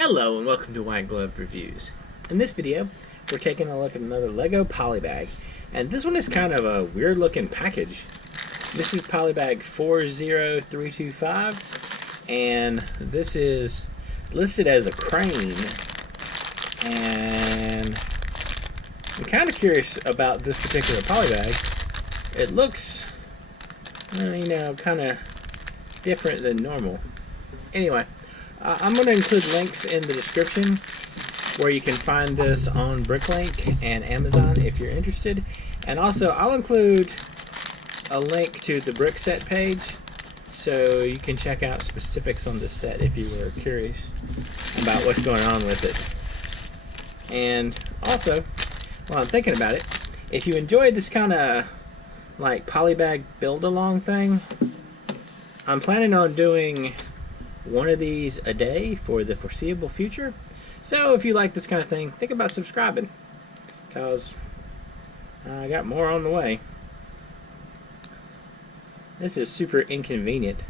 Hello and welcome to White Glove Reviews. In this video, we're taking a look at another Lego Polybag, and this one is kind of a weird looking package. This is Polybag 40325, and this is listed as a crane, and I'm kind of curious about this particular Polybag. It looks, kind of different than normal. Anyway, I'm going to include links in the description where you can find this on Bricklink and Amazon if you're interested. And also, I'll include a link to the brick set page so you can check out specifics on this set if you were curious about what's going on with it. And also, while I'm thinking about it, if you enjoyed this kind of like Polybag build-along thing, I'm planning on doing one of these a day for the foreseeable future. So if you like this kind of thing, think about subscribing, because I got more on the way. This is super inconvenient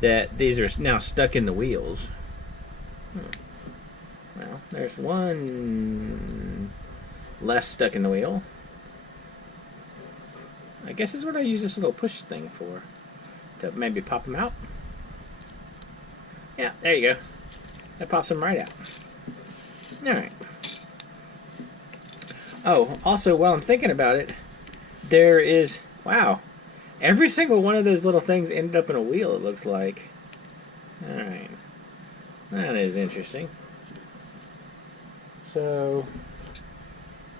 that these are now stuck in the wheels. Well, there's one less stuck in the wheel. I guess this is what I use this little push thing for, to maybe pop them out. Yeah, there you go. That pops them right out. Alright. Oh, also, while I'm thinking about it, there is... Wow. Every single one of those little things ended up in a wheel, it looks like. Alright. That is interesting. So,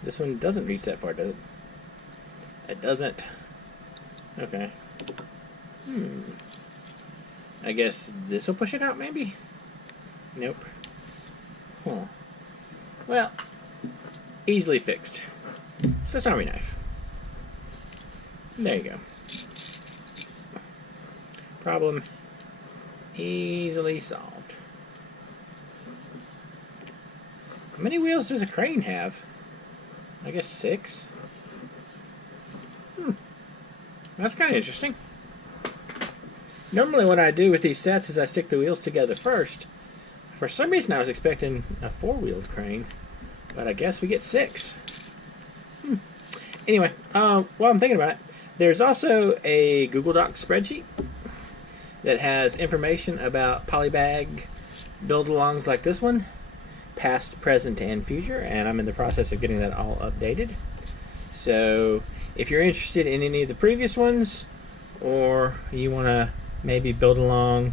this one doesn't reach that far, does it? It doesn't. Okay. I guess this will push it out, maybe? Nope. Huh. Well, easily fixed. Swiss Army knife. There you go. Problem easily solved. How many wheels does a crane have? I guess 6. That's kind of interesting. Normally what I do with these sets is I stick the wheels together first. For some reason I was expecting a 4-wheeled crane, but I guess we get 6. Anyway, while I'm thinking about it, there's also a Google Docs spreadsheet that has information about Polybag build-alongs like this one, past, present, and future, and I'm in the process of getting that all updated. So if you're interested in any of the previous ones, or you want to maybe build along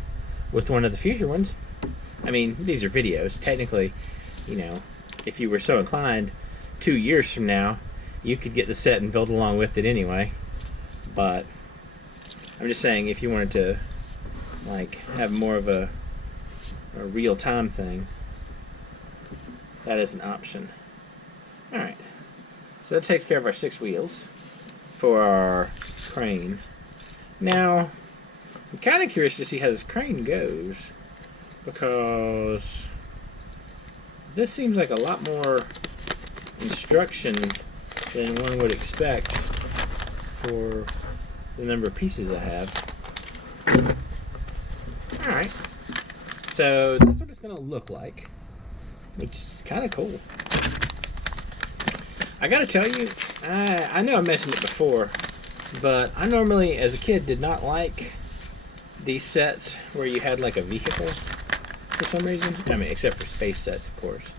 with one of the future ones. I mean, these are videos. Technically, if you were so inclined, 2 years from now, you could get the set and build along with it anyway. But I'm just saying, if you wanted to, like, have more of a real-time thing, that is an option. Alright. So that takes care of our 6 wheels for our crane. Now, I'm kind of curious to see how this crane goes, because this seems like a lot more instruction than one would expect for the number of pieces I have. Alright, so that's what it's going to look like, which is kind of cool. I gotta tell you, I know I mentioned it before, but I normally, as a kid, did not like these sets where you had like a vehicle for some reason. I mean, except for space sets, of course.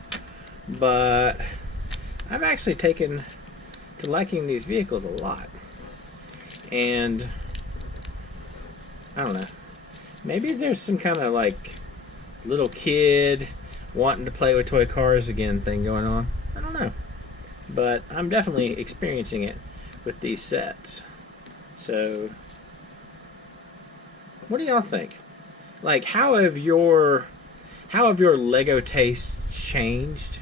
But I've actually taken to liking these vehicles a lot. And I don't know. Maybe there's some kind of like little kid wanting to play with toy cars again thing going on. I don't know. But I'm definitely experiencing it with these sets. So, what do y'all think? Like, how have your Lego tastes changed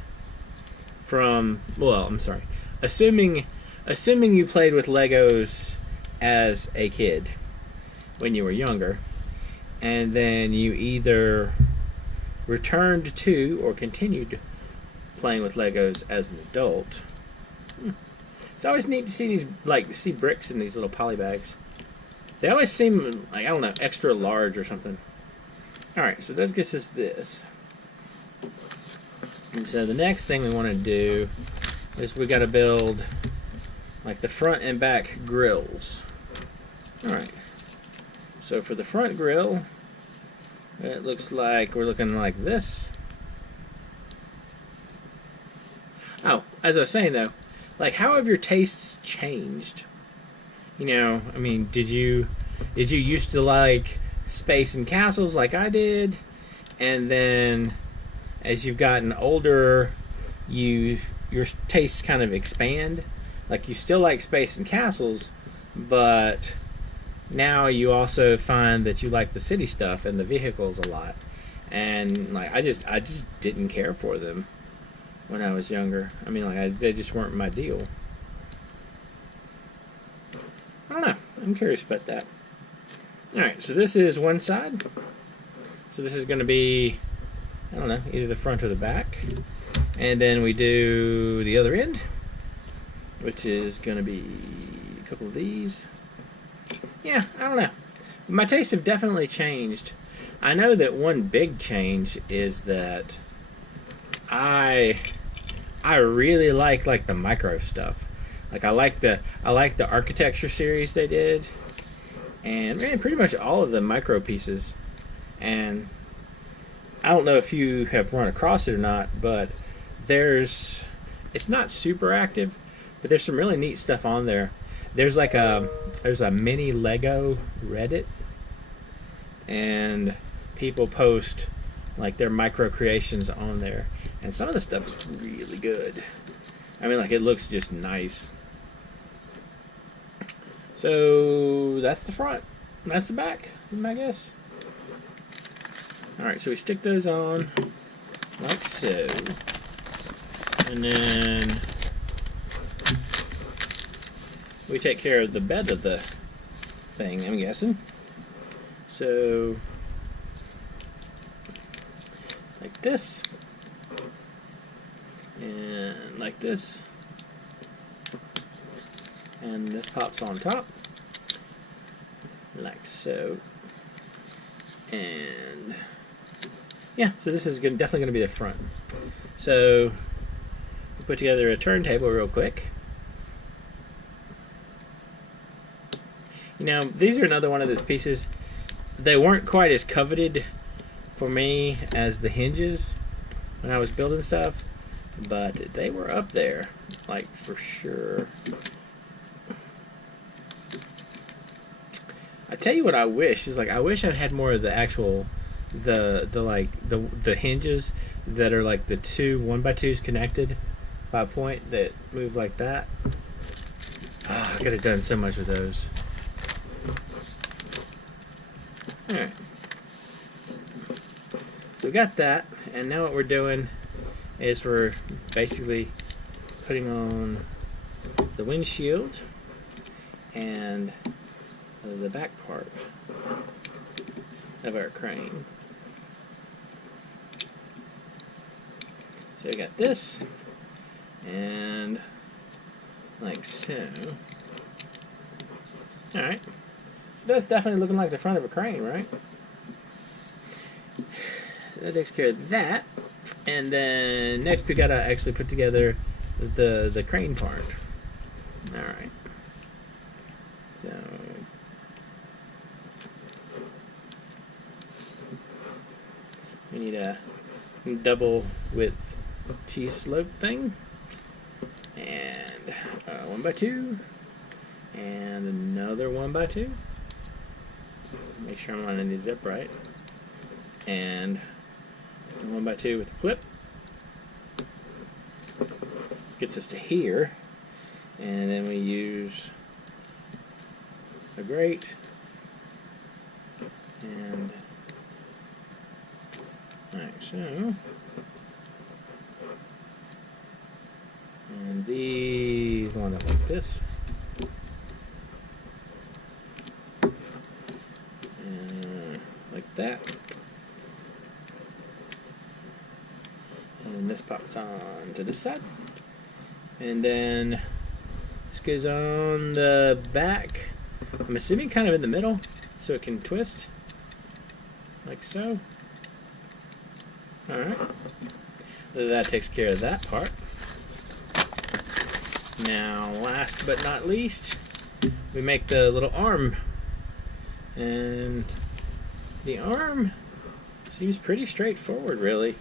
from? Well, I'm sorry. Assuming you played with Legos as a kid when you were younger, and then you either returned to or continued playing with Legos as an adult. It's always neat to see these, see bricks in these little polybags. They always seem like, I don't know, extra large or something. Alright, so that gets us this. And so the next thing we want to do is we got to build like the front and back grills. Alright, so for the front grill, it looks like we're looking like this. Oh, as I was saying though, like how have your tastes changed? You know, I mean, did you used to like space and castles like I did, and then as you've gotten older, your tastes kind of expand? Like you still like space and castles, but now you also find that you like the city stuff and the vehicles a lot. And like I just didn't care for them when I was younger. I mean, like they just weren't my deal. I don't know. I'm curious about that. Alright, so this is one side. So this is going to be, I don't know, either the front or the back. And then we do the other end, which is going to be a couple of these. Yeah, I don't know. My tastes have definitely changed. I know that one big change is that I really like the micro stuff. Like I like the architecture series they did, and man, pretty much all of the micro pieces. And I don't know if you have run across it or not, but it's not super active, but there's some really neat stuff on there. There's a mini Lego Reddit, and people post like their micro creations on there, and some of the stuff is really good. I mean, like it looks just nice. So that's the front, that's the back, I guess. Alright, so we stick those on like so, and then we take care of the bed of the thing, I'm guessing. So like this, and like this, and this pops on top like so. And yeah, so this is definitely going to be the front. So we put together a turntable real quick. You know, these are another one of those pieces. They weren't quite as coveted for me as the hinges when I was building stuff, but they were up there, like for sure. I tell you what I wish is, like, I wish I'd had more of the actual the hinges that are like the two 1x2s connected by a point that move like that. Oh, I could have done so much with those. Alright. So we got that, and now what we're doing is we're basically putting on the windshield and the back part of our crane. So we got this, and like so. Alright. So that's definitely looking like the front of a crane, right? So that takes care of that. And then next we gotta actually put together the crane part. Alright. So we need a double width cheese slope thing, and 1x2, and another 1x2. Make sure I'm lining these up right, and 1x2 with the clip. Gets us to here, and then we use a grate and like so, and these line up like this, and like that, and this pops on to this side, and then this goes on the back. I'm assuming kind of in the middle, so it can twist like so. Alright. that takes care of that part. Now, last but not least, we make the little arm. And the arm seems pretty straightforward, really.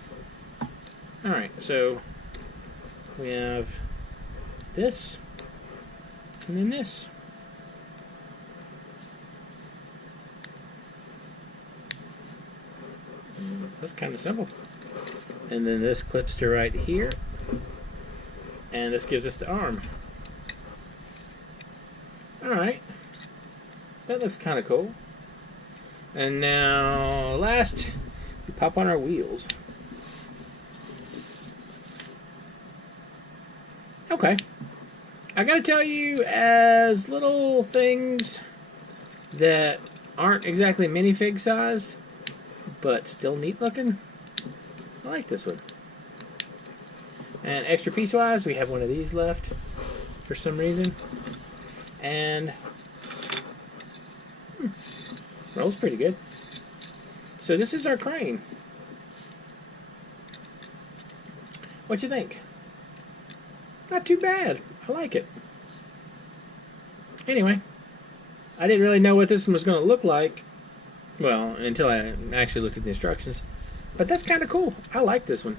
Alright, so we have this, and then this. That's kind of simple. And then this clips to right here. And this gives us the arm. Alright. That looks kind of cool. And now, last, we pop on our wheels. Okay. I gotta tell you, as little things that aren't exactly minifig sized, but still neat looking, I like this one. And extra piece wise, we have one of these left for some reason. And rolls pretty good. So this is our crane. What you think? Not too bad. I like it. Anyway, I didn't really know what this one was going to look like. Well, until I actually looked at the instructions. But that's kind of cool. I like this one.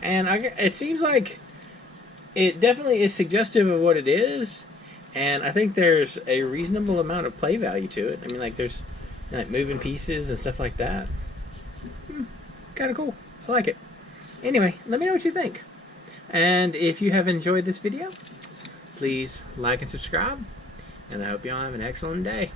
And it seems like it definitely is suggestive of what it is. And I think there's a reasonable amount of play value to it. I mean, like, there's like moving pieces and stuff like that. Kind of cool. I like it. Anyway, let me know what you think. And if you have enjoyed this video, please like and subscribe. And I hope you all have an excellent day.